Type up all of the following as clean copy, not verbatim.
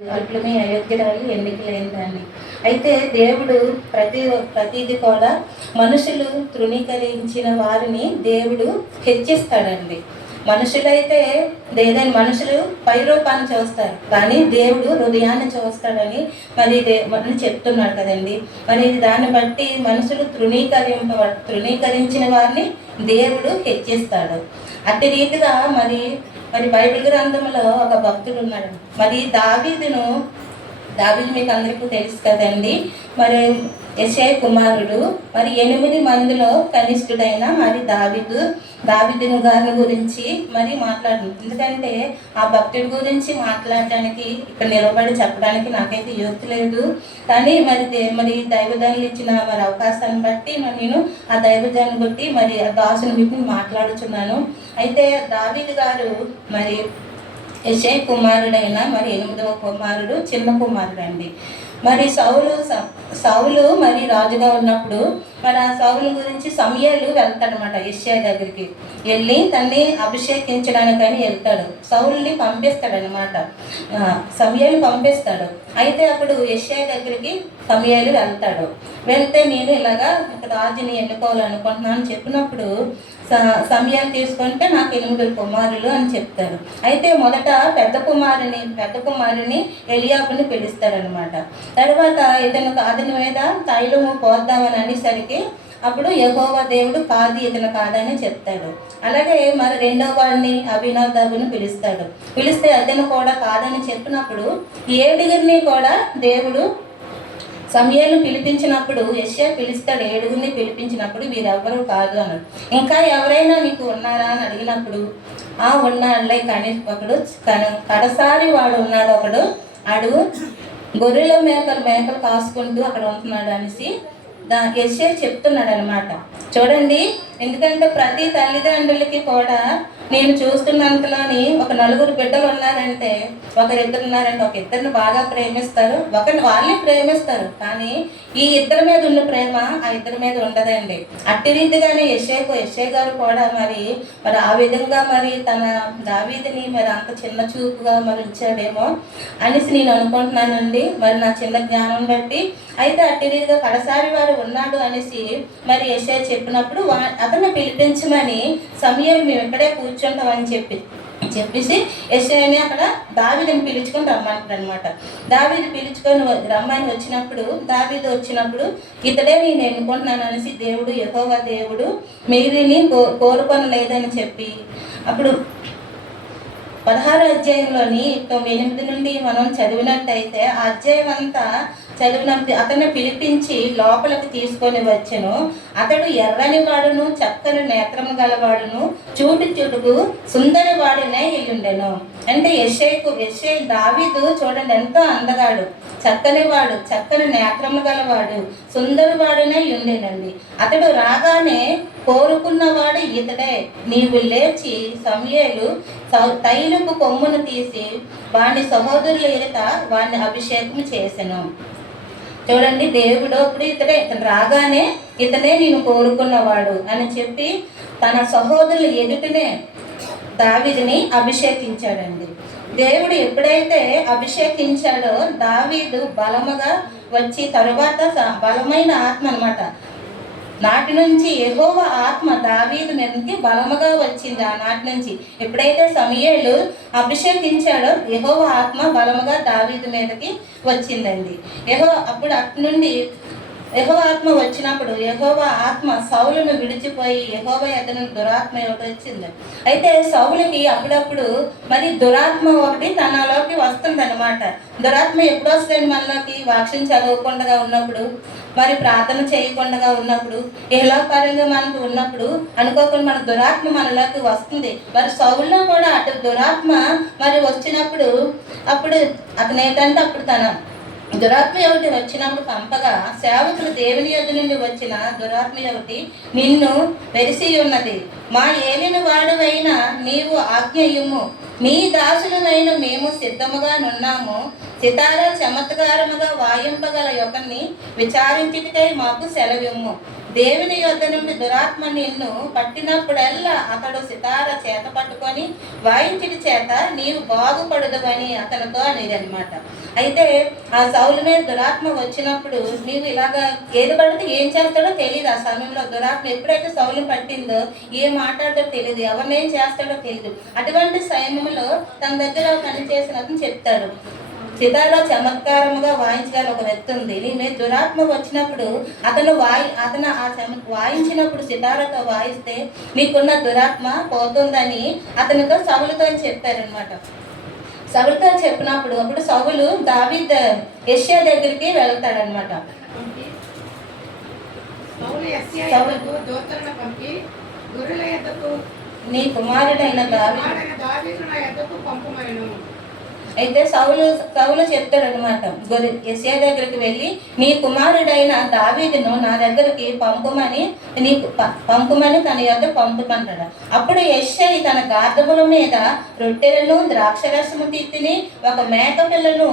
అట్లనే అయోగ్యురాలు ఎన్నికలైన దాన్ని. అయితే దేవుడు ప్రతిది కూడా మనుషులు తృణీకరించిన వారిని దేవుడు హెచ్చిస్తాడండి. మనుషులైతే ఏదైనా మనుషులు పైరూపాన్ని చూస్తారు, కానీ దేవుడు హృదయాన్ని చూస్తాడని మరి చెప్తున్నాడు కదండి. మరి దాన్ని బట్టి మనుషులు తృణీకరించిన వారిని దేవుడు హెచ్చిస్తాడు. అట్టి రీతిగా మరి బైబిల్ గ్రంథంలో ఒక భక్తుడు ఉన్నాడు. మరి దావీదు మీకు అందరికీ తెలుసు కదండి. మరి యెషయా కుమారుడు. మరి 8 మందిలో కనిష్ఠుడైన మరి దావీదు గారిని గురించి మరి ఎందుకంటే ఆ భక్తుడి గురించి మాట్లాడడానికి ఇక్కడ నిలబడి చెప్పడానికి నాకైతే యోగ్యత లేదు. కానీ మరి దైవజనులు ఇచ్చిన మరి అవకాశాన్ని బట్టి నేను ఆ దైవజాన్ని బట్టి మరి ఆ దాసుని మీకు మాట్లాడుచున్నాను. అయితే దావీదు గారు మరి యెషయా కుమారుడైన మరి 8వ కుమారుడు, చిన్న కుమారుడు అండి. మరి సౌలు మరి రాజుగా ఉన్నప్పుడు మరి ఆ సౌలు గురించి సమూయేలు వెళ్తాడనమాట. యెషయా దగ్గరికి వెళ్ళి తన్ని అభిషేకించడానికని వెళ్తాడు. సౌలుని పంపిస్తాడనమాట, సమూయేలు పంపిస్తాడు. అయితే అప్పుడు యెషయా దగ్గరికి సమూయేలు వెళ్తే నేను ఇలాగా రాజుని ఎన్నుకోవాలనుకుంటున్నాను చెప్పినప్పుడు సమూయేలు తీసుకుంటే నాకు 8 కుమారులు అని చెప్తారు. అయితే మొదట పెద్ద కుమారుని ఎలియాబుని పిలుస్తారనమాట. తర్వాత అతని మీద తైలము పోద్దామని అనేసరికి అప్పుడు యెహోవా దేవుడు కాదు, ఇతను కాదని చెప్తాడు. అలాగే మరి 2వ వాడిని అబీనాదాబుని పిలిస్తే అతను కూడా కాదని చెప్పినప్పుడు 7 కూడా దేవుడు సమూయేలు పిలిపించినప్పుడు యెషయా పిలుస్తాడు. 7 పిలిపించినప్పుడు వీరెవ్వరూ కాదు అన్నాడు. ఇంకా ఎవరైనా నీకు ఉన్నారా అని అడిగినప్పుడు ఉన్నాడులే, కానీ ఒకడు కడసారి వాడు ఉన్నాడు, ఆడు గొర్రెల మేకలు కాసుకుంటూ అక్కడ ఉంటున్నాడు అనేసి యెషయా చెప్తున్నాడు అనమాట. చూడండి, ఎందుకంటే ప్రతి తల్లిదండ్రులకి కూడా నేను చూస్తున్నంతలోని ఒక 4 బిడ్డలు ఉన్నారంటే, ఒక ఇద్దరిని బాగా ప్రేమిస్తారు, వాళ్ళని ప్రేమిస్తారు. కానీ ఈ ఇద్దరి మీద ఉన్న ప్రేమ ఆ ఇద్దరి మీద ఉండదండి. అట్టి రీతిగానే యెషయా గారు కూడా మరి ఆ విధంగా మరి తన దావీదుని మరి అంత చిన్న చూపుగా మరి ఉంచాడేమో అనేసి నేను అనుకుంటున్నానండి, మరి నా చిన్న జ్ఞానం బట్టి. అయితే అట్టి రీతిగా కడసారి వాడు ఉన్నాడు అనేసి మరి యెషయా చెప్పినప్పుడు అతను పిలిపించమని సమూయేలు మేము ఇక్కడే కూర్చుంటామని చెప్పేసి యెషయాని అక్కడ దావీదుని పిలుచుకొని రమ్మంటాడు అనమాట. దావీదు పిలుచుకొని రమ్మని వచ్చినప్పుడు ఇతడే నేను ఎన్నుకుంటున్నాను అనేసి యెహోవా దేవుడు మీరిని కోరుకొనలేదని చెప్పి అప్పుడు 16వ అధ్యాయంలోని 8 నుండి మనం చదివినట్టయితే ఆ అధ్యాయం అంతా చదివినప్పుడు అతన్ని పిలిపించి లోపలికి తీసుకొని వచ్చెను. అతడు ఎర్రని వాడును, చక్కని నేత్రము గలవాడును, చూటుకు సుందరి వాడినే అయ్యుండెను. అంటే యెషయా దావీదు చూడండి ఎంతో అందగాడు, చక్కని నేత్రము గలవాడు, సుందరి వాడినే ఉండేనండి. అతడు రాగానే కోరుకున్నవాడు ఇతడే. నీవు లేచి సమూయేలు తైలపు కొమ్మును తీసి వాని సహోదరుల ఎదుట వాడిని అభిషేకం చేసెను. చూడండి, దేవుడు అప్పుడు ఇతను రాగానే ఇతనే నేను కోరుకున్నవాడు అని చెప్పి తన సహోదరుల ఎదుటనే దావీదుని అభిషేకించాడండి. దేవుడు ఎప్పుడైతే అభిషేకించాడో దావీదు బలముగా వచ్చి తరువాత బలమైన ఆత్మ అనమాట, నాటి నుంచి యెహోవా ఆత్మ దావీదు మీదకి బలముగా వచ్చింది. ఆ నాటి నుంచి ఎప్పుడైతే సమూయేలు అభిషేకించాడో యెహోవా ఆత్మ బలముగా దావీదు మీదకి వచ్చిందండి. అప్పుడు అటు నుండి యెహోవా ఆత్మ వచ్చినప్పుడు యెహోవా ఆత్మ సౌలును విడిచిపోయి యెహోవా ఎదురు దురాత్మ ఒకటి వచ్చింది. అయితే సౌలుకి అప్పుడప్పుడు మరి దురాత్మ ఒకటి తనలోకి వస్తుంది అనమాట. దురాత్మ ఎప్పుడు వస్తుంది మనలోకి? వాక్యం చదవకుండా ఉన్నప్పుడు, మరి ప్రార్థన చేయకుండా ఉన్నప్పుడు, పరంగా మనకు ఉన్నప్పుడు అనుకోకుండా మన దురాత్మ మనలోకి వస్తుంది. మరి సౌలులో కూడా అటు దురాత్మ మరి వచ్చినప్పుడు అప్పుడు అతను ఏంటంటే అప్పుడు తన దురాత్మ ఒకటి వచ్చినప్పుడు పంపగా సేవకులు దేవుని యొద్ద నుండి వచ్చిన దురాత్మ ఒకటి నిన్ను వెరిసి ఉన్నది. మా ఏలిన వాడువైన నీవు ఆజ్ఞయుము, నీ దాసులమైన మేము సిద్ధముగా నున్నాము. సితారా చమత్కారముగా వాయింపగల ఒకరిని విచారించుటకై మాకు సెలవిమ్ము. దేవుని యొద్ద నుండి దురాత్మ నిన్ను పట్టినప్పుడల్లా అతడు సితార చేత పట్టుకొని వాయించుడి చేత నీవు బాగుపడదువని అతనితో అనేది అనమాట. అయితే ఆ సౌలు మీద దురాత్మ వచ్చినప్పుడు నీవు ఇలాగా ఏది పడితే ఏం చేస్తాడో తెలియదు. ఆ సమయంలో దురాత్మ ఎప్పుడైతే సౌలు పట్టిందో ఏం మాట్లాడతాడో తెలియదు, ఎవరినేం చేస్తాడో తెలియదు. అటువంటి సమయంలో తన దగ్గర పని చేసిన అతను చెప్తాడు, సితారా చమత్కారముగా వాయించగల ఒక వ్యక్తి ఉంది, నీ మీద దురాత్మ వచ్చినప్పుడు అతను వాయించినప్పుడు సితారాతో వాయిస్తే నీకున్న దురాత్మ పోతుందని అతనితో సౌలుతో అని చెప్పారనమాట. సౌలుతో చెప్పినప్పుడు అప్పుడు సౌలు దావీదు యెషయా దగ్గరికి వెళ్తాడనమాట. నీ కుమారుడైన దావీదు అయితే సౌలు చెప్తాడనమాట, యెషయా దగ్గరికి వెళ్ళి నీ కుమారుడైన దావీదును నా దగ్గరికి పంపుమని తన యొద్ద పంపుమంటాడు. అప్పుడు యెషయా తన గార్ధముల మీద రొట్టెలను ద్రాక్షరసము తిత్తిని ఒక మేక పిల్లను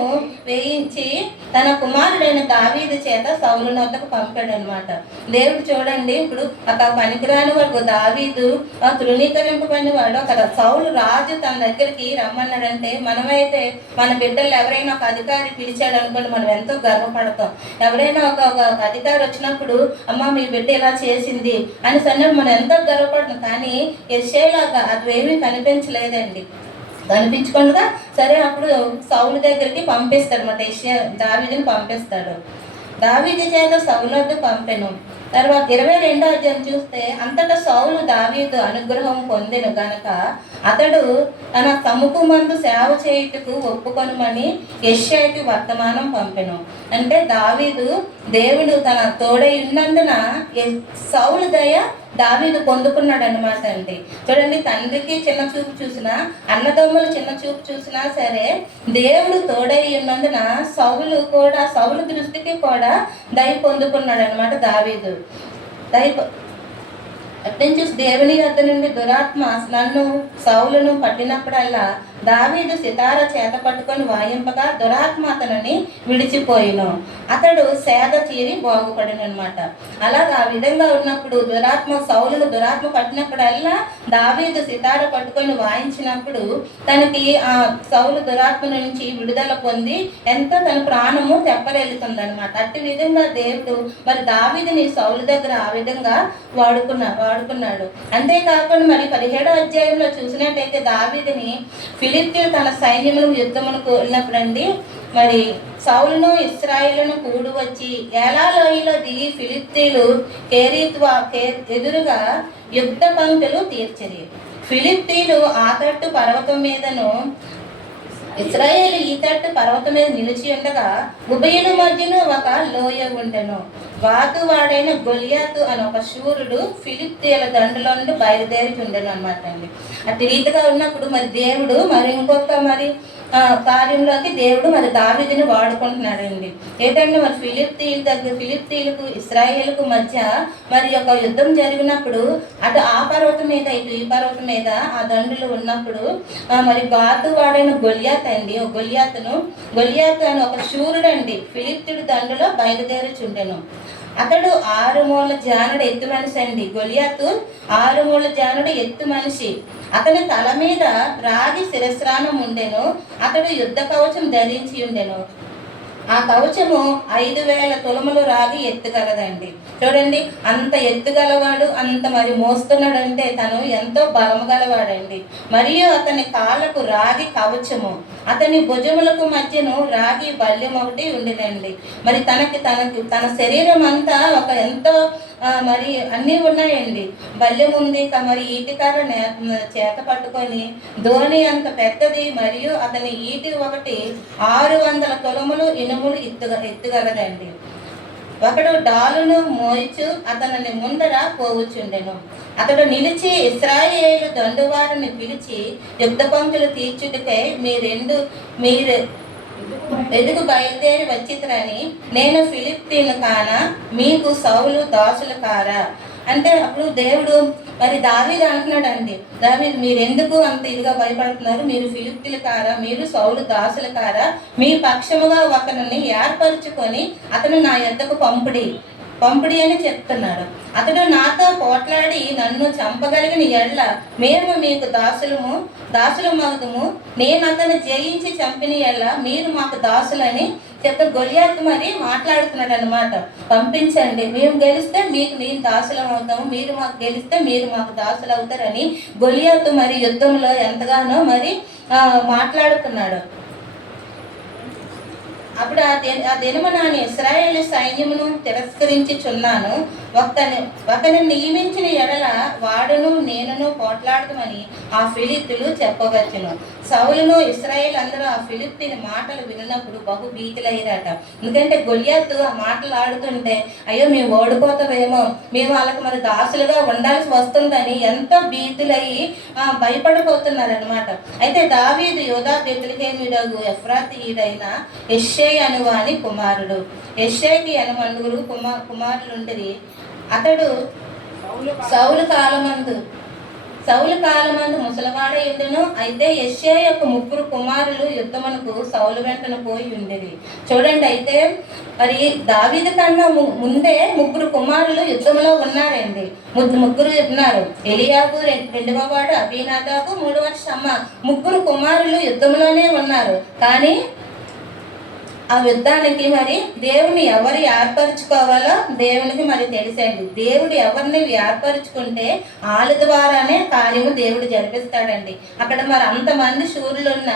వేయించి తన కుమారుడైన దావీదు చేత సౌలు వద్దకు పంపాడు అనమాట. దేవుడు చూడండి, ఇప్పుడు ఒక పనికిరాని వాడు దావీదు తృణీకరింపబడిన వాడు ఒక సౌలు రాజు తన దగ్గరికి రమ్మన్నాడంటే, మనమైతే మన బిడ్డలు ఎవరైనా ఒక అధికారి పిలిచాడు అనుకోండి, మనం ఎంతో గర్వపడతాం. ఎవరైనా ఒక అధికారి వచ్చినప్పుడు అమ్మ మీ బిడ్డ ఇలా చేసింది అని సన్నప్పుడు మనం ఎంతో గర్వపడతాం. కానీ యెషయాలాగా అది ఏమీ కనిపించలేదండి. కనిపించకుండా సరే అప్పుడు సౌలు దగ్గరికి పంపిస్తాడు అన్నమాట. యెషయా దావీదుని పంపిస్తాడు. దావీదు చేత సౌలు వద్దకు పంపెను. తర్వాత 22వ అధ్యాయం చూస్తే, అంతటా సౌలు దావీదు అనుగ్రహం పొందెను గనక అతడు తన తమ్ముకు మందు సేవ చేయుటకు ఒప్పుకొనమని యెషయాకి వర్తమానం పంపెను. అంటే దావీదు దేవుడు తన తోడై ఉన్నందున సౌలు దయ దావీదు పొందుకున్నాడు అనమాట అండి. చూడండి, తండ్రికి చిన్న చూపు చూసినా, అన్నదమ్ములు చిన్న చూపు చూసినా సరే దేవుడు తోడై ఉన్నందున సౌలు దృష్టికి కూడా దయ పొందుకున్నాడు అనమాట దావీదు. అట్లని చూసి దేవుని వద్ద నుండి దురాత్మ నన్ను సౌలును పట్టినప్పుడల్లా దావీదు సితార చేత పట్టుకొని వాయింపగా దురాత్మ అతనిని విడిచిపోయిను, అతడు సేద తీరి బాగుపడిన అనమాట. అలాగా ఆ విధంగా ఉన్నప్పుడు సౌలును దురాత్మ పట్టినప్పుడల్లా దావీదు సితార పట్టుకొని వాయించినప్పుడు తనకి ఆ సౌలు దురాత్మ నుంచి విడుదల పొంది ఎంతో తన ప్రాణము తెప్పరెళ్తుంది అనమాట. అట్టి విధంగా దేవుడు మరి దావీదుని సౌలు దగ్గర ఆ విధంగా వాడుకున్నాడు. అంతేకాకుండా మరి 17వ అధ్యాయంలో చూసినట్టయితే దావీదుని ఫిలిష్తీయులు తన సైన్యములు యుద్ధమునకు వెళ్ళినప్పుడండి, మరి సౌలును ఇశ్రాయేలును కూడి వచ్చి ఏలా లోయలో దిగి ఫిలిష్తీయులు ఎదురుగా యుద్ధ పంక్తులు తీర్చిరి. ఫిలిష్తీయులు ఆ తట్టు పర్వతం మీదను ఇశ్రాయేలు ఈ తట్టు పర్వతం మీద నిలిచి ఉండగా ఉభయుల మధ్యను ఒక లోయ ఉండెను. గాతు వాడైన గొలియాతు అని ఒక శూరుడు ఫిలిష్తీయుల దండులో నుండి బయలుదేరి ఉండెను అనమాట అండి. అటు రీతిగా ఉన్నప్పుడు మరి దేవుడు మరి ఇంకొక కార్యంలోకి దేవుడు మరి దావీదుని వాడుకుంటున్నాడండి. ఏంటంటే మరి ఫిలిష్తీయులకు ఇశ్రాయేలుకు మధ్య మరి ఒక యుద్ధం జరిగినప్పుడు అటు ఆ పర్వతం మీద ఇటు ఈ పర్వతం మీద ఆ దండులు ఉన్నప్పుడు మరి గాతు వాడైన గొలియాతు అండి, గొలియాతు అని ఒక శూరుడు అండి ఫిలిష్తీయుడి దండులో బయలుదేరుచుండెను. అతడు 6 మూల జానుడు ఎత్తు మనిషి అండి. గొలియాతు 6 మూల జానుడు ఎత్తు మనిషి. అతని తల మీద రాగి శిరస్త్రాణం ఉండెను. అతడు యుద్ధ కవచం ధరించి ఉండెను. ఆ కవచము 5,000 తులములు రాగి ఎత్తుగలదండి. చూడండి, అంత ఎత్తుగలవాడు, అంత మరి మోస్తున్నాడంటే తను ఎంతో బలము గలవాడండి. మరియు అతని కాళ్ళకు రాగి కవచము, అతని భుజములకు మధ్యను రాగి బల్యం ఒకటి ఉండినండి. మరి తన శరీరం అంతా ఒక ఎంతో మరి అన్నీ ఉన్నాయండి. బల్యం ఉంది, మరి ఈటికార చేత పట్టుకొని ధోని అంత పెద్దది, మరియు అతని ఈటి ఒకటి 600 తులములు ఇనుములు ఎత్తుగలదండి. ఒకడు డాలును మోయిచు అతనిని ముందర పోవుచుండెను. అతడు నిలిచి ఇశ్రాయేలు దండువారిని పిలిచి యుద్ధ పంక్తులు తీర్చుటకై మీరు ఎదుగు బయలుదేరి వచ్చితరని నేను ఫిలిష్తీయుని కానా, మీకు సౌలు దాసులు కారా అంటే అప్పుడు దేవుడు మరి దావీదు అంటున్నాడండి, దావీదు మీరెందుకు అంత ఇదిగా భయపడుతున్నారు, మీరు ఫిలిష్తీయులు కారా, మీరు సౌలు దాసులు కారా, మీ పక్షముగా ఒకరిని ఏర్పరచుకొని అతను నా యొద్దకు పంపుడి పంపిడి అని చెప్తున్నాడు. అతడు నాతో పోట్లాడి నన్ను చంపగలిగిన ఎడ్ల మేము మీకు దాసులమగుదుము. నేను అతను జయించి చంపిన ఎడ్ల మీరు మాకు దాసులని గొలియాతు మరి మాట్లాడుతున్నాడు అనమాట. పంపించండి, మేము గెలిస్తే మీకు నేను దాసులం అవుతాము, మీరు మాకు గెలిస్తే మీరు మాకు దాసులు అవుతారని గొలియాతు మరి యుద్ధంలో ఎంతగానో మరి మాట్లాడుతున్నాడు. అప్పుడు ఆ దినమున ఇశ్రాయేలు సైన్యమును తిరస్కరించుచున్నాను, ఒకరిని నియమించిన ఎడల వాడును నేనును పోట్లాడతామని ఆ ఫిలిష్తీయులు చెప్పవచ్చును. సౌలును ఇశ్రాయేలు అందరూ ఆ ఫిలిష్తీయుని మాటలు విన్నప్పుడు బహు భీతులయ్యారట. ఎందుకంటే గొలియాతు ఆ మాటలు ఆడుతుంటే అయ్యో మేము ఓడిపోతామేమో, మేము వాళ్ళకి మరి దాసులుగా ఉండాల్సి వస్తుందని ఎంతో భీతులయ్యి భయపడిపోతున్నారనమాట. అయితే దావీదు యోధా బెత్లెహేమీయుడగు ఎఫ్రాతీయుడైన యెష్షై అనువాని కుమారుడు. యెష్షైకి 8 కుమారులుండిరి. అతడు సౌలు కాలమందు ముసలివాడై ఉండును. అయితే యెష్షై యొక్క 3 కుమారులు యుద్ధమునకు సౌలు వెంటను పోయి ఉండేది. చూడండి, అయితే మరి దావీదు కన్నా ముందే 3 కుమారులు యుద్ధంలో ఉన్నారండి. ముగ్గురు ఉన్నారు. ఎలియాబు 2వ వాడు, అబీనాదాబు 3వ షమ్మా. 3 కుమారులు యుద్ధంలోనే ఉన్నారు. కానీ ఆ యుద్ధానికి మరి దేవుని ఎవరు ఏర్పరచుకోవాలో దేవునికి మరి తెలిసండి. దేవుడు ఎవరిని ఏర్పరచుకుంటే వాళ్ళ ద్వారానే కార్యము దేవుడు జరిపిస్తాడండి. అక్కడ మరి అంతమంది శూరులున్న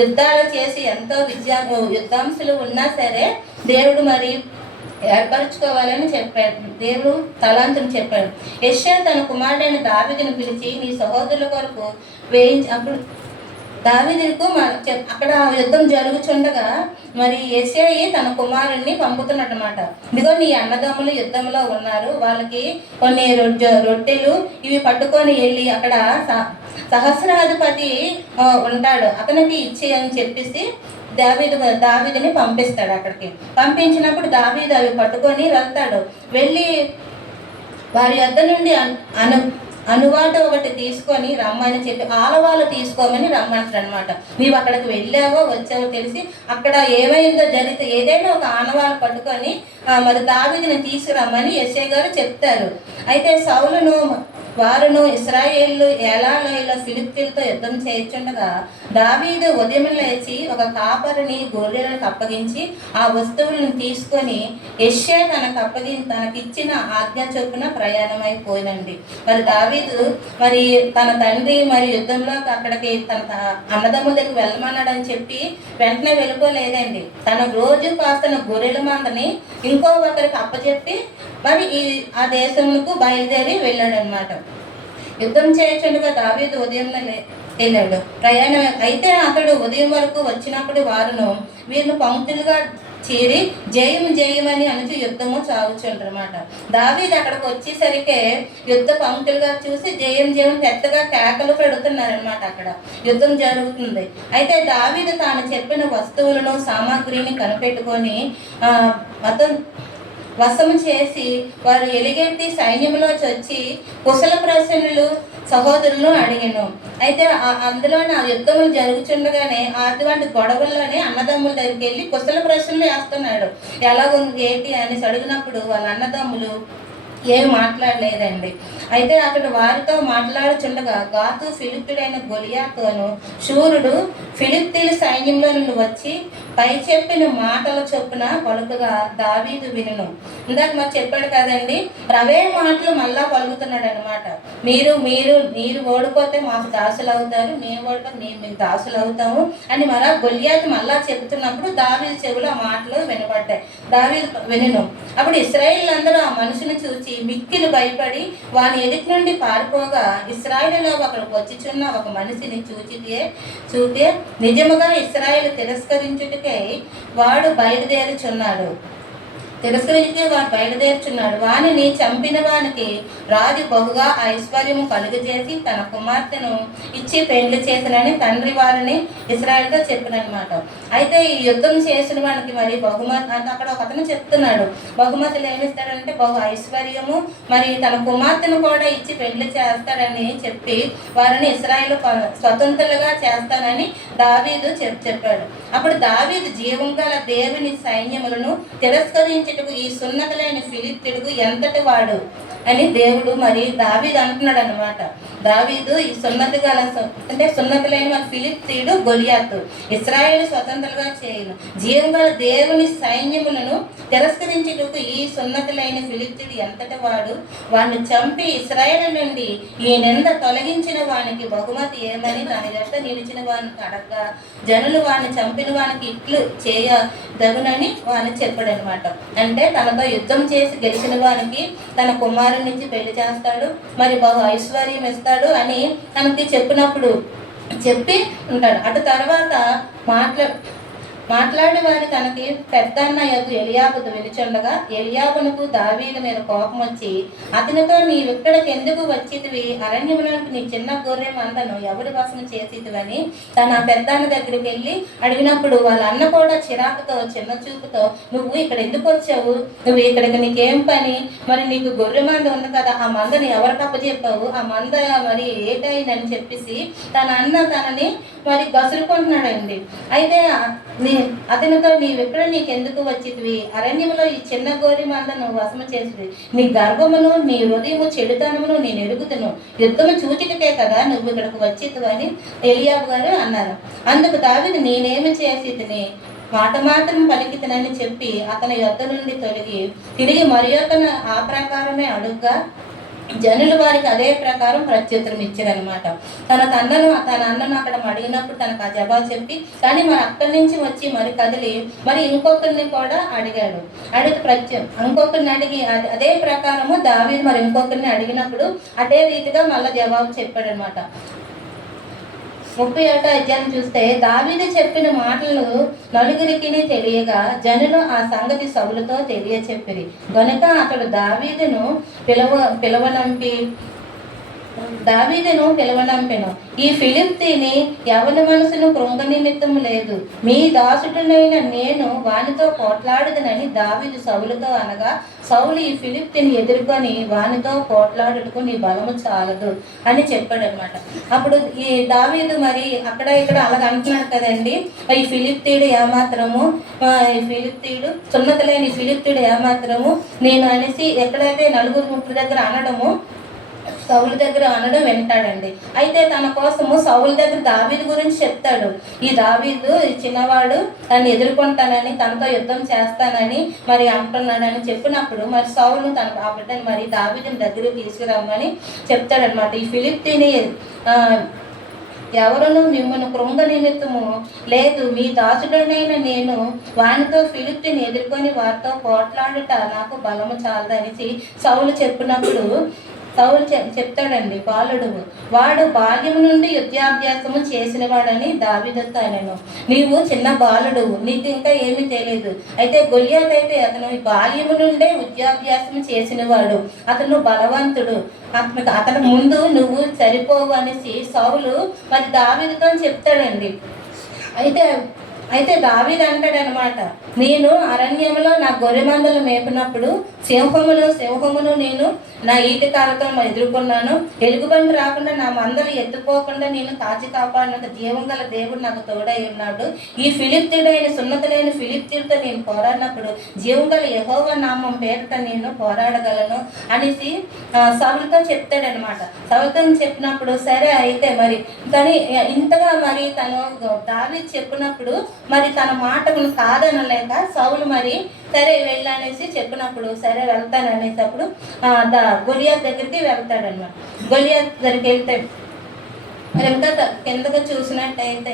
యుద్ధాలు చేసి ఎంతో యుద్ధాంశులు ఉన్నా సరే దేవుడు మరి ఏర్పరచుకోవాలని చెప్పాడు. దేవుడు తలాంతుని చెప్పాడు. యెష్షై తన కుమారుడైన దావీదును పిలిచి నీ సహోదరుల కొరకు అప్పుడు దావీదుకు అక్కడ యుద్ధం జరుగుచుండగా మరి యెష్షై తన కుమారుణ్ణి పంపుతున్నమాట. ఇదిగో నీ అన్నదమ్ములు యుద్ధంలో ఉన్నారు, వాళ్ళకి కొన్ని రొట్టెలు ఇవి పట్టుకొని వెళ్ళి అక్కడ సహస్రాధిపతి ఉంటాడు, అతనికి ఇచ్చే అని చెప్పేసి దావీదుని పంపిస్తాడు. అక్కడికి పంపించినప్పుడు దావీదు అవి పట్టుకొని వెళ్తాడు. వెళ్ళి వారి యొద్ద నుండి అనువాటు ఒకటి తీసుకొని రమ్మని చెప్పి ఆలవాళ్ళు తీసుకోమని రమ్మంటారు అనమాట. నీవు అక్కడికి వెళ్ళావో వచ్చావో తెలిసి అక్కడ ఏమైందో జరిగితే ఏదైనా ఒక ఆనవాళ్ళు పట్టుకొని మరి దావీదుని తీసుకురమ్మని యెష్షై గారు చెప్తారు. అయితే సౌలును వారును ఇశ్రాయేలు ఏలాలోయలో ఫిలిష్తీయులతో యుద్ధం చేయుచుండగా దావీదు ఉదయం లేచి ఒక కాపరిని గొర్రెలకు అప్పగించి ఆ వస్తువులను తీసుకొని యెష్షై తనకిచ్చిన ఆజ్ఞ చొప్పున ప్రయాణమైపోయినండి. మరి దావీదు మరి తన తండ్రి మరి యుద్ధంలో అక్కడికి తన అన్నదమ్ముల దగ్గరికి వెళ్ళమన్నాడని చెప్పి వెంటనే వెళ్ళిపోలేదండి. తన రోజు కాస్తున్న గొర్రెల మందని ఇంకో ఒకరికి అప్పచెప్పి మరి ఆ దేశంకు బయలుదేరి వెళ్ళాడు అనమాట. యుద్ధం చేయుచుండగా దావీదు ఉదయం వెళ్ళాడు ప్రయాణం. అయితే అతడు ఉదయం వరకు వచ్చినప్పుడు వీరిని పంక్తులుగా చేరి జయమని అనుచు యుద్ధము సాగుచుంటారన్నమాట. దావీదు అక్కడికి వచ్చేసరికి యుద్ధ పంక్తులుగా చూసి జయం పెద్దగా కేకలు పెడుతున్నారనమాట. అక్కడ యుద్ధం జరుగుతుంది. అయితే దావీదు తాను చెప్పిన వస్తువులను సామాగ్రిని కనిపెట్టుకొని అతను వశము చేసి వారు ఎలుగెత్తి సైన్యంలో వచ్చి కుశల ప్రశ్నలు సహోదరులను అడిగాను. అయితే అందులో నా యుద్ధములు జరుగుతుండగానే అటువంటి గొడవల్లోనే అన్నదమ్ముల దగ్గరికి వెళ్ళి కుశల ప్రశ్నలు వేస్తున్నాడు. ఎలా ఉంది ఏంటి అని అడిగినప్పుడు వాళ్ళ అన్నదమ్ములు ఏమి మాట్లాడలేదండి. అయితే అతడు వారితో మాట్లాడుచుండగా గాతు ఫిలిష్తీయుడైన గొలియాతును శూరుడు ఫిలిష్తీయుల సైన్యంలో నుండి వచ్చి పై చెప్పిన మాటల చొప్పున పలుకగా దావీదు వినును. ఇందాక మాకు చెప్పాడు కదండి, అవే మాటలు మళ్ళా పలుకుతున్నాడు అనమాట. మీరు ఓడిపోతే మాకు దాసులు అవుతారు, మేము ఓడిపోతే మేము మీకు దాసులు అవుతాము అని మళ్ళా గొలియాతు మళ్ళా చెబుతున్నప్పుడు దావీదు చెవులు ఆ మాటలు వినబడ్డాయి. దావీదు వినును. అప్పుడు ఇశ్రాయేలు అందరూ ఆ మనుషుని చూచి మిక్కిలి భయపడి వాని ఎదుటి నుండి పారిపోగా ఇశ్రాయేలులో అక్కడికి వచ్చిచున్న ఒక మనిషిని చూస్తే నిజముగా ఇశ్రాయేలు తిరస్కరించుటకై వాడు బయలుదేరుచున్నాడు. వానిని చంపిన వానికి రాజు బహుగా ఐశ్వర్యము కలుగజేసి తన కుమార్తెను ఇచ్చి పెండ్లి చేసినని తండ్రి వారిని ఇశ్రాయేలుతో చెప్పినమాట. అయితే ఈ యుద్ధం చేసిన వానికి మరి బహుమతి అంటే అక్కడ ఒక అతను చెప్తున్నాడు, బహుమతులు ఏమిస్తాడంటే బహు ఐశ్వర్యము మరి తన కుమార్తెను కూడా ఇచ్చి పెండ్లి చేస్తాడని చెప్పి వారిని ఇశ్రాయేలు స్వతంత్రులుగా చేస్తానని దావీదు చెప్పాడు. అప్పుడు దావీదు జీవం గల దేవుని సైన్యములను తిరస్కరించి తొలగించుటకు ఈ సున్నతులైన ఫిలిష్తీయుడు ఎంతటి వాడు అని దేవుడు మరి దావీదు అంటున్నాడు అనమాట. దావీదు ఈ సున్నతి గల అంటే సున్నతులైన మరి ఫిలిష్తీయుడు గొలియాతు ఇశ్రాయేలు స్వతంత్రంగా చేయను జీవం గల దేవుని సైన్యములను తిరస్కరించుటకు ఈ సున్నతులైన ఫిలిష్తీయుడు ఎంతటి వాడు, వాడిని చంపి ఇశ్రాయేలు నుండి ఈ నింద తొలగించిన వానికి బహుమతి ఏమని దాని ఎదుట నిలిచిన వానికి అడగగా జనులు వాడిని చంపిన వానికి ఇట్లు చేయదగునని వాని చెప్పాడు అనమాట. అంటే తనతో యుద్ధం చేసి గెలిచిన వానికి తన కుమారుని నుంచి పెళ్లి చేస్తాడు, మరి బహు ఐశ్వర్యం ఇస్తాడు అని తనకి చెప్పి ఉంటాడు. అటు తర్వాత మాట్లాడి వారి తనకి పెద్దన్న యొక్క ఎలియాబుతో వెలుచుండగా ఎలియాబునకు దావీదు మీద కోపం వచ్చి అతనితో నీవిక్కడికి ఎందుకు వచ్చితివి, అరణ్యములకు నీ చిన్న గొర్రె మందను ఎవరి వశం చేసితివని తన పెద్దన్న దగ్గరికి వెళ్ళి అడిగినప్పుడు వాళ్ళ అన్న కూడా చిరాకుతో చిన్న చూపుతో నువ్వు ఇక్కడ ఎందుకు వచ్చావు, నువ్వు ఇక్కడికి నీకేం పని, మరి నీకు గొర్రె మంద ఉంది కదా, ఆ మందని ఎవరికి అప్పచెప్పావు, ఆ మంద మరి ఏటైందని చెప్పేసి తన అన్న తనని మరి గసురుకుంటున్నాడండి. అయితే అతనితో నీవెక్కడ నీకెందుకు వచ్చితివి, అరణ్యములో ఈ చిన్న గోరి మందను వశము చేసివి, నీ గర్భమును నీ హృదయము చెడుతనమును నేను ఎరుగుతును, యుద్ధము చూచిటకే కదా నువ్వు ఇక్కడికి వచ్చితివి అని ఎలియాబు గారు అన్నారు. అందుకు దావీదు నేనేమి చేసితిని, మాట మాత్రం పలికితనని చెప్పి అతని యొద్ద నుండి తిరిగి మరి ఆ ప్రకారమే అడుగ్గా జనులు వారికి అదే ప్రకారం ప్రత్యుత్తరం ఇచ్చారనమాట. తన అన్నను అక్కడ అడిగినప్పుడు తనకు ఆ జవాబు చెప్పి కానీ మరి అక్కడి నుంచి వచ్చి మరి కదిలి మరి ఇంకొకరిని కూడా అడిగాడు. ఇంకొకరిని అడిగి అదే ప్రకారము దావీదు మరి ఇంకొకరిని అడిగినప్పుడు అదే రీతిగా మళ్ళీ జవాబు చెప్పాడనమాట. 31వ అధ్యాయం చూస్తే దావీదు చెప్పిన మాటలు నలుగురికి తెలియగా జనులు ఆ సంగతి సౌలుతో తెలియచెప్పిరి గనుక అతడు దావీదును పిలవనంపెను. ఈ ఫిలిష్తీయుని ఎవరి మనసును కృంగ నిమిత్తము లేదు, మీ దాసుడునైన నేను వానితో పోట్లాడుదనని దావీదు సౌలుతో అనగా సౌలు ఈ ఫిలిష్తీయుని ఎదుర్కొని వానితో పోట్లాడుటకు నీ బలము చాలదు అని చెప్పాడు అనమాట. అప్పుడు ఈ దావీదు మరి అక్కడ ఇక్కడ అలాగ అంటున్నాడు కదండి, ఈ ఫిలిష్తీయుడు సున్నతులేని ఫిలిష్తీయుడు ఏమాత్రము నేను అనేసి ఎక్కడైతే నలుగురు ముగ్గురు దగ్గర అనడము సౌలు దగ్గర అనడం వింటాడండి. అయితే తన కోసము సౌలు దగ్గర దావీదు గురించి చెప్తాడు. ఈ దావీదు చిన్నవాడు తను ఎదుర్కొంటానని తనతో యుద్ధం చేస్తానని మరి అంటున్నాడని చెప్పినప్పుడు మరి సౌలు ఆ బిడ్డని మరి దావీదుని దగ్గరికి తీసుకురామని చెప్తాడనమాట. ఈ ఫిలిష్తీయుని ఎవరును మిమ్మల్ని కృంగ నిమిత్తము లేదు, మీ దాసుడనైన నేను వానితో ఫిలిష్తీయుని ఎదుర్కొని వారితో పోట్లాడుట నాకు బలము చాలదనేసి సౌలు చెప్పినప్పుడు సౌలు చెప్తాడండి, బాలుడు వాడు బాల్యము నుండి యుద్ధాభ్యాసము చేసిన వాడని దావీదుతో అనెను. నీవు చిన్న బాలుడు, నీకు ఇంకా ఏమీ తెలియదు. అయితే గొలియాతు అయితే అతను బాల్యము నుండే విద్యాభ్యాసము చేసిన వాడు, అతను బలవంతుడు, అతని ముందు నువ్వు సరిపోవు అనేసి సౌలు మరి దావీదుతో చెప్తాడండి. అయితే దావీదు అంటాడనమాట, నేను అరణ్యంలో నా గొర్రె మందలు మేపినప్పుడు సింహమును నేను నా ఈటకాలతో ఎదుర్కొన్నాను, ఎలుగుబంటి రాకుండా నా మందలు ఎత్తుకోకుండా నేను కాచి కాపాడినంత జీవం గల దేవుడు నాకు తోడై ఉన్నాడు. ఈ ఫిలిష్తీయుడైన సున్నతులైన ఫిలిష్తీయుడితో నేను పోరాడినప్పుడు జీవం గల యెహోవా నామం పేరిట నేను పోరాడగలను అనేసి సౌలుతో చెప్తాడనమాట. సౌలుతో చెప్పినప్పుడు సరే అయితే మరి కానీ ఇంతగా మరి తను దావీదు చెప్పినప్పుడు మరి తన మాటను కాదనలేక సౌలు మరి సరే వెళ్ళనేసి చెప్పినప్పుడు సరే వెళ్తాననేటప్పుడు గొలియాతు దగ్గరికి వెళ్తాడనమాట. గొలియాతు దగ్గరికి వెళ్తే మరి ఇంకా కిందగా చూసినట్టయితే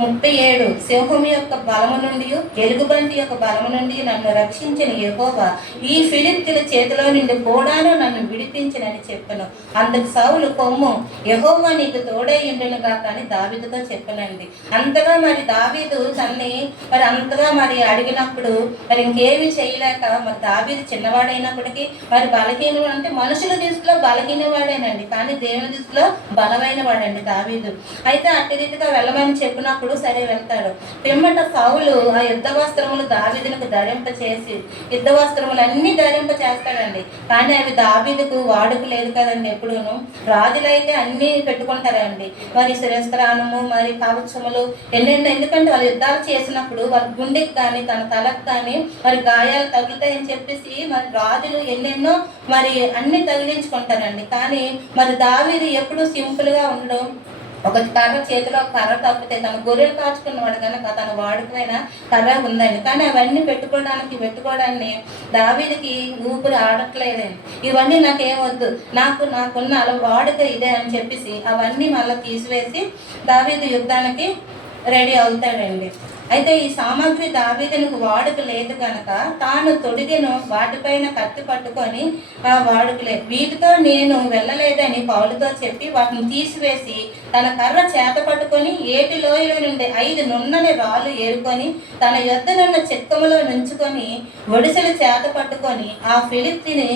37 సింహం యొక్క బలము నుండి ఎలుగుబంటి యొక్క బలము నుండి నన్ను రక్షించిన యెహోవా ఈ ఫిలిష్తీయుల చేతిలో నుండి కూడాను నన్ను విడిపించినని చెప్పను. అందుకు సౌలు కొమ్ము యెహోవా నీకు తోడై ఉండును గాక అని దావీదుతో చెప్పనండి. అంతగా మరి దావీదు తన్ని మరి అంతగా మరి అడిగినప్పుడు మరి ఇంకేమి చేయలేక మరి దావీదు చిన్నవాడైనప్పటికీ మరి బలహీనుడు అంటే మనుషుల దృష్టిలో బలహీన వాడేనండి, కానీ దేవుని దృష్టిలో బలమైన వాడండి దావీదు. అయితే అట్టి రీతిగా వెళ్ళమని చెప్పినప్పుడు దేవుడు సరే వెళ్తాడు. పిమ్మట సౌలు ఆ యుద్ధ వస్త్రములు దావీదునకు ధరింప చేసి యుద్ధ వస్త్రములు అన్ని ధరింప చేస్తాడండి. కానీ అవి దావీదుకు వాడుక లేదు కదండి. ఎప్పుడూను రాజులైతే అన్ని పెట్టుకుంటారండి, మరి శిరస్త్రాణము, మరి కవచములు ఎన్నెన్నో. ఎందుకంటే వాళ్ళు యుద్ధాలు చేసినప్పుడు వాళ్ళ గుండెకి కానీ తన తలకు కానీ మరి గాయాలు తగులుతాయని చెప్పేసి మరి రాజులు ఎన్నెన్నో మరి అన్ని తగిలించుకుంటారండి. కానీ మరి దావీదు ఎప్పుడు సింపుల్ గా ఉండడం, ఒక కర్ర చేతిలో కర్ర తప్పితే తన గొర్రెలు కాచుకున్నవాడు కనుక తన వాడుకమైన కర్ర ఉందండి. కానీ అవన్నీ పెట్టుకోవడాన్ని దావీదుకి ఊపిరి ఆడట్లేదండి. ఇవన్నీ నాకేమొద్దు, నాకున్న అలా వాడుక ఇదే అని చెప్పేసి అవన్నీ మళ్ళీ తీసివేసి దావీదు యుద్ధానికి రెడీ అవుతాడండి. అయితే ఈ సామాగ్రి దావీదునకు వాడుక లేదు కనుక తాను తొడిగెను వాటిపైన కత్తి పట్టుకొని వాడుకలే వీటితో నేను వెళ్ళలేదని పౌలుతో చెప్పి వాటిని తీసివేసి తన కర్ర చేత పట్టుకొని ఏటి లోయలో నుండి 5 నున్నని రాళ్ళు ఏరుకొని తన యొద్దనున్న చిక్కములో నుంచుకొని ఒడిసెలు చేత పట్టుకొని ఆ ఫిలిష్తీని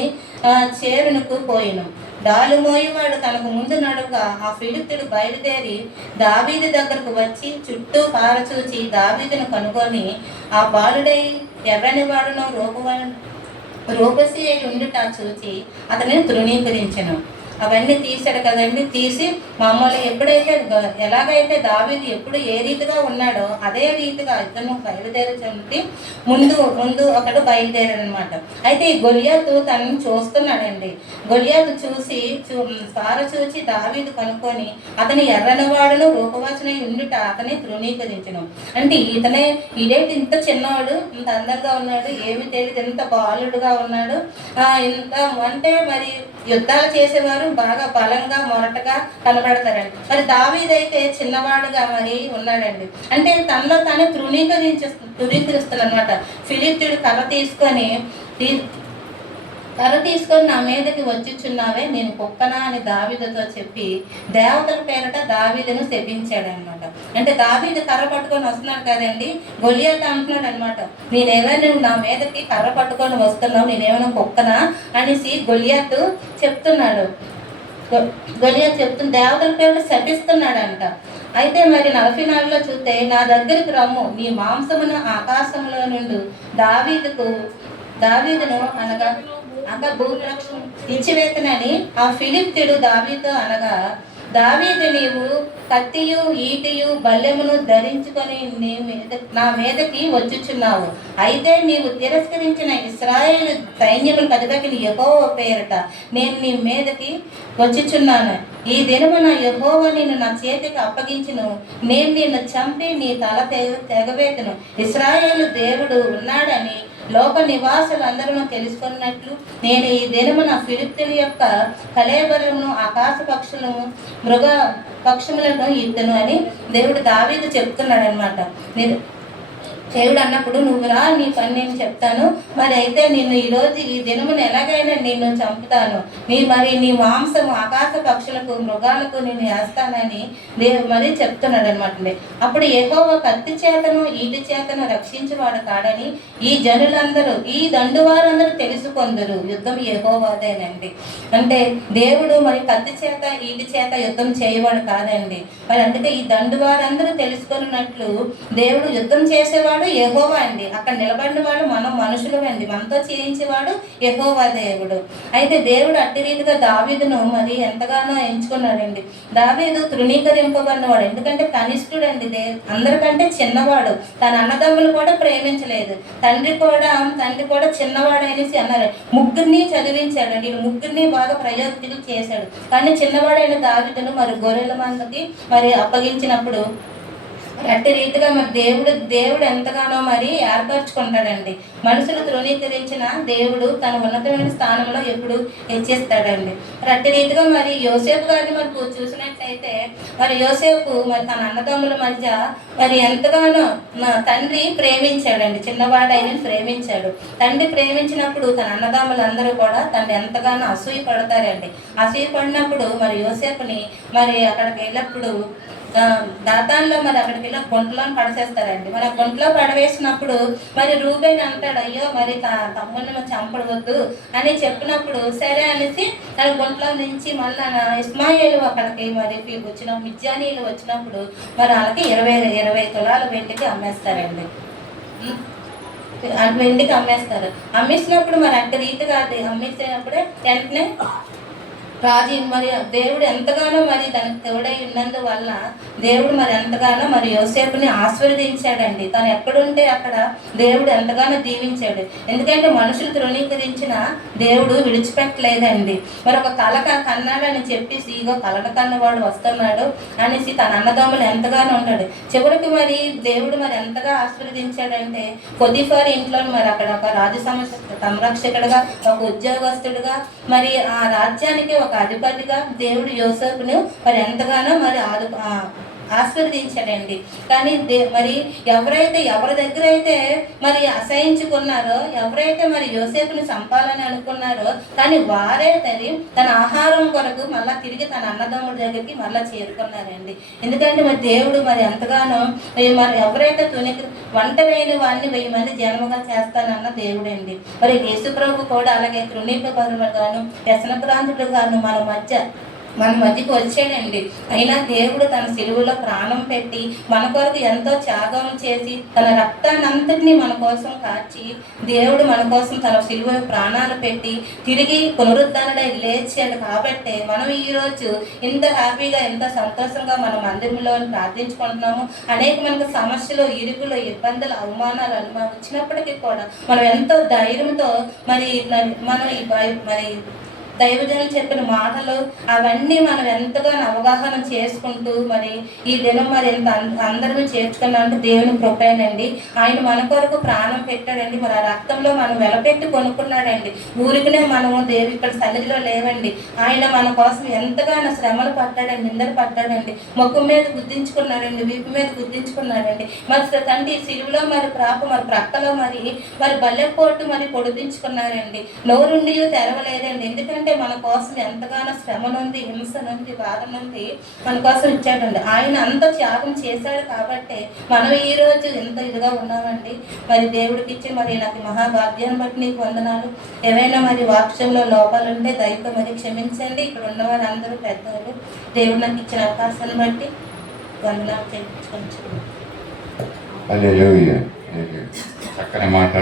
చేరునకు పోయిను. డాలు మోయివాడు తనకు ముందు నడుగా ఆ ఫిలిష్తీయుడు బయలుదేరి దావీదు దగ్గరకు వచ్చి చుట్టూ పారచూచి దావీదును కనుగొని ఆ బాలుడై ఎర్రని వాడును రూపసి ఉండుట చూచి అతనిని తృణీకరించెను. అవన్నీ తీసాడు కదండి. తీసి మామూలు ఎలాగైతే దావీదు ఎప్పుడు ఏ రీతిగా ఉన్నాడో అదే రీతిగా ఇతను బయలుదేరుచుంటే ముందు ఒకడు బయలుదేరాడనమాట. అయితే ఈ గొలియాతు తనని చూస్తున్నాడండి. గొలియాతు చూచి దావీదు కనుక్కొని అతని ఎర్రనివాడును రూపవచనై ఉండుట అతని తృణీకరించను. అంటే ఇదేంటి ఇంత చిన్నవాడు, ఇంత అందంగా ఉన్నాడు, ఏమి తెలియదు, ఇంత బాలుడుగా ఉన్నాడు, ఇంత అంటే మరి యుద్ధాలు చేసేవారు బాగా బలంగా మొరటగా కనబడతారండి. మరి దావీదైతే చిన్నవాడుగా మరి ఉన్నాడండి. అంటే తనలో తానే తృణీకరిస్తున్నారు అనమాట. ఫిలిష్తీయుడు కర్ర తీసుకొని నా మీదకి వచ్చిచున్నావే, నేను కుక్కనా అని దావీదుతో చెప్పి దేవతల పేరట దావీదును శపించాడనమాట. అంటే దావీదు కర్ర పట్టుకొని వస్తున్నాడు కదండి, గొలియాతు అంటున్నాడు అనమాట, నువ్వు నా మీదకి కర్ర పట్టుకొని వస్తున్నావు, నేనేమైనా కుక్కనా అనేసి గొలియాతు చెప్తున్నాడు. దేవతల పేరు శపిస్తున్నాడంట. అయితే మరి 44లో చూస్తే నా దగ్గరికి రమ్ము, నీ మాంసమును ఆకాశంలో నుండి దావీదును అనగా భూరక్షణ ఇచ్చివేతనని ఆ ఫిలిష్తీయుడు దావీదుతో అనగా, దావీదు నీవు కత్తియు ఈటియు బల్లెమును ధరించుకొని నా మీదకి వచ్చుచున్నావు. అయితే నీవు తిరస్కరించిన ఇశ్రాయేలు సైన్యములకు అధిపతిని యెహోవా పేరట నేను నీ మీదకి వచ్చుచున్నాను. ఈ దినమున యెహోవా నిన్ను నా చేతికి అప్పగించును, నేను నిన్ను చంపి నీ తల తెగవేతును. ఇశ్రాయేలు దేవుడు ఉన్నాడని లోక నివాసులందరూ తెలుసుకున్నట్లు నేను ఈ దినమున ఫిలిష్తీయుల యొక్క కళేబరమును ఆకాశ పక్షములను ఇద్దను అని దేవుడు దావీదు చెప్తున్నాడు అనమాట. దేవుడు అన్నప్పుడు నువ్వు రా, నీ పని నేను చెప్తాను, మరి అయితే నిన్ను ఈరోజు ఈ దినమును ఎలాగైనా నిన్ను చంపుతాను, నీ మాంసము ఆకాశ పక్షులకు మృగాలకు నేను వేస్తానని దేవుడు మరి చెప్తున్నాడు అనమాట. అప్పుడు యెహోవా కత్తి చేతను ఈటి చేతను రక్షించేవాడు కాడని ఈ జనులందరూ ఈ దండువారందరూ తెలుసుకొందరు, యుద్ధం యెహోవాదేనండి. అంటే దేవుడు మరి కత్తి చేత ఈటి చేత యుద్ధం చేయవాడు కాదండి. మరి అందుకే ఈ దండువారందరూ తెలుసుకున్నట్లు దేవుడు యుద్ధం చేసేవాడు యెహోవా అండి. అక్కడ నిలబడిన వాడు మనం మనుషులు అండి, మనతో చేయించేవాడు యెహోవా దేవుడు. అయితే దేవుడు అట్టి రీతిగా దావీదును మరి ఎంతగానో ఎంచుకున్నాడండి. దావీదు తృణీకరింపబడినవాడు, ఎందుకంటే కనిష్ఠుడు అండి, అందరికంటే చిన్నవాడు. తన అన్నదమ్ములు కూడా ప్రేమించలేదు, తండ్రి కూడా చిన్నవాడు అనేసి అన్నారు. ముగ్గురిని చదివించాడండి, ముగ్గురిని బాగా ప్రయోజకులు చేశాడు. కానీ చిన్నవాడైన దావీదును మరి గొర్రెల మందకి మరి అప్పగించినప్పుడు అట్టి రీతిగా మరి దేవుడు ఎంతగానో మరి ఏర్పరచుకుంటాడండి. మనుషులు తృణీకరించిన దేవుడు తన ఉన్నతమైన స్థానంలో ఎప్పుడు హెచ్చిస్తాడండి. అట్టి రీతిగా మరి యోసేపు గారిని మరి చూసినట్లయితే మరి యోసేపు మరి తన అన్నదమ్ముల మధ్య మరి ఎంతగానో తండ్రి ప్రేమించాడండి, చిన్నవాడైన ప్రేమించాడు. తండ్రి ప్రేమించినప్పుడు తన అన్నదమ్ములందరూ కూడా తండ్రి ఎంతగానో అసూయ పడతారండి. అసూయ పడినప్పుడు మరి యోసేపుని మరి అక్కడికి వెళ్ళినప్పుడు దాతాన్లో మరి అక్కడికి వెళ్ళి గుంటలో పడసేస్తారండి. మరి ఆ గుంటలో పడవేసినప్పుడు మరి రూబేన్ అంటాడు, అయ్యో మరి తమ్ముడిని చంపడవద్దు అని చెప్పినప్పుడు సరే అనేసి తన గుంటలో నుంచి మళ్ళీ ఇస్మాయిలు అక్కడికి మరి మిద్యానీయులు వచ్చినప్పుడు మరి వాళ్ళకి 20 తులాల వెండికి అమ్మేస్తారండి. వెండికి అమ్మేస్తారు. అమ్మేసినప్పుడు మరి అక్కడ రీతిగా అమ్మేసినప్పుడే వెంటనే రాజు మరి దేవుడు ఎంతగానో మరి దానికి తోడై ఉన్నందువల్ల దేవుడు మరి ఎంతగానో మరి యోసేపుని ఆశీర్వదించాడండి. తను ఎక్కడుంటే అక్కడ దేవుడు ఎంతగానో దీవించాడు. ఎందుకంటే మనుషులు తృణీకరించిన దేవుడు విడిచిపెట్టలేదండి. మరి ఒక కళ కన్నాడని చెప్పేసి ఇగో కళను కన్నవాడు వస్తున్నాడు అనేసి తన అన్నదమ్ములు ఎంతగానో ఉన్నాడు. చివరికి మరి దేవుడు మరి ఎంతగా ఆశీర్వదించాడంటే పొతిఫారు ఇంట్లో మరి అక్కడ ఒక రాజు సంరక్షకుడుగా, ఒక ఉద్యోగస్తుడుగా, మరి ఆ రాజ్యానికి ఒక అధిపతిగా దేవుడు యోసేపును మరి ఎంతగానో మరి ఆశీర్వదించాడండి. కానీ మరి ఎవరి దగ్గర అయితే మరి అసహించుకున్నారో, ఎవరైతే మరి యోసేపుని చంపాలని అనుకున్నారో, కానీ వారే తన ఆహారం కొరకు మళ్ళీ తిరిగి తన అన్నదమ్ముడి దగ్గరికి మళ్ళీ చేరుకున్నారండి. ఎందుకంటే మరి దేవుడు మరి ఎంతగానో మరి ఎవరైతే ఒంటరైన వాడిని 1000 మంది జన్మగా చేస్తానన్న దేవుడండి. మరి యేసుప్రభు కూడా అలాగే తృణీపరులుగాను, వ్యసనభ్రాంతులుగాను మన మధ్యకి వచ్చాడండి. అయినా దేవుడు తన సిలువలో ప్రాణం పెట్టి మన కొరకు ఎంతో త్యాగం చేసి తన రక్తాన్ని అంతటినీ మన కోసం కాచి దేవుడు మన కోసం తన సిలువ ప్రాణాలు పెట్టి తిరిగి పునరుద్ధరణై లేచాడు. కాబట్టి మనం ఈరోజు ఇంత హ్యాపీగా, ఎంత సంతోషంగా మన మందిరంలో ప్రార్థించుకుంటున్నాము. అనేక మనకు సమస్యలు, ఇరుగులు, ఇబ్బందులు, అవమానాలు వచ్చినప్పటికీ కూడా మనం ఎంతో ధైర్యంతో మరి మరి దైవజనులు చెప్పిన మాటలు అవన్నీ మనం ఎంతగానో అవగాహన చేసుకుంటూ మరి ఈ దినం మరి ఎంత అందరూ చేర్చుకున్నామంటే దేవుని కృపేనండి. ఆయన మన కొరకు ప్రాణం పెట్టాడండి. మరి ఆ రక్తంలో మనం వెలపెట్టి కొనుక్కున్నాడండి. ఊరికినే మనము ఇక్కడ సన్నిధిలో లేవండి. ఆయన మన కోసం ఎంతగానో శ్రమలు పడ్డాడండి, నిందలు పడ్డాడండి. ముఖం మీద గుద్దించుకున్నాడండి, వీపు మీద గుద్దించుకున్నాడండి. మరి తండ్రి సిలువలో మరి ప్రక్కలో మరి బల్లెపోటు మరి పొడిపించుకున్నారండి. నోరుండి తెరవలేదండి. ఎందుకంటే మన కోసం ఎంతగానో శ్రమ నుండి, హింస నుండి, బాధ నుండి మన కోసం ఇచ్చాడండి. ఆయన అంత త్యాగం చేశాడు కాబట్టి మనం ఈరోజు ఎంత ఇదిగా ఉన్నామండి. మరి దేవుడికి ఇచ్చి మరి నాకు మహాభాగ్యాన్ని బట్టి నీకు వందనాలు. ఏవైనా మరి వాక్యంలో లోపాలు ఉంటే దయతో మరి క్షమించండి. ఇక్కడ ఉన్నవారు అందరూ పెద్దవాళ్ళు. దేవుడు నాకు ఇచ్చిన అవకాశాన్ని బట్టి వందనాలు చెల్లించుకుంటున్నాను. చక్కని మాట.